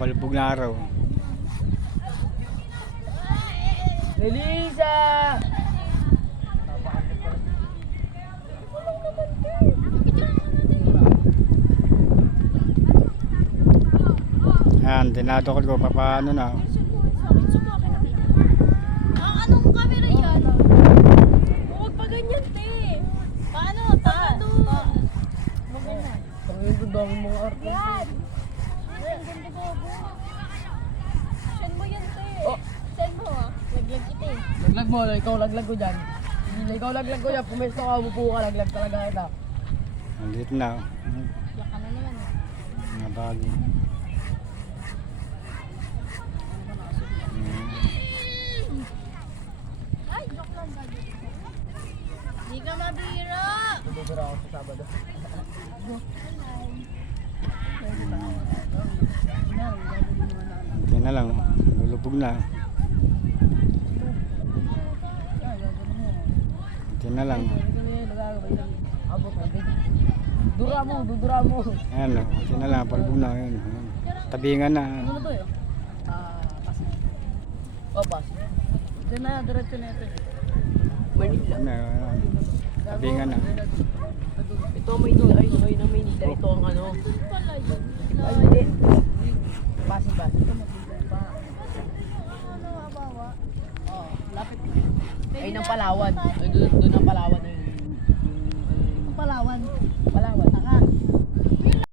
Palubog na araw. Melissa! Yan, dinadokol ko pa paano na. Paano? Ang yun doon dami mga art. Ganda gogo. Send mo yan, te. Oh. Send mo, ah. Laglag kita, eh. Laglag mo, ikaw laglag ko dyan. Hindi ikaw laglag ko dyan. Pumesto ka, umupo ka, laglag talaga kita. Nandito na. Ka na naman, bagay. Hmm. Ay, joke lang, gago. Hindi ka mabira. Tuturo ako sa Sabado. Hindi na lang. Lulubog na. Hindi na lang. Dura mo, dudura mo. Ayan, oh. hindi na lang. Palubog na. Ayan, ayan. Tabingan na. Ano to yun? Ah, pasi. Oh, pasi. Diyan na, diretso na ito. Manila. Ayan, ayan. Tabingan na. Ito ang Maynila, ay, ay na Maynila. Ito ang ano. Doon pala yun. Ay, hindi. Pasi. Ano, abawa? Ay, ng Palawan. Ay, doon, doon ang Palawan na yun. Palawan. Palawan.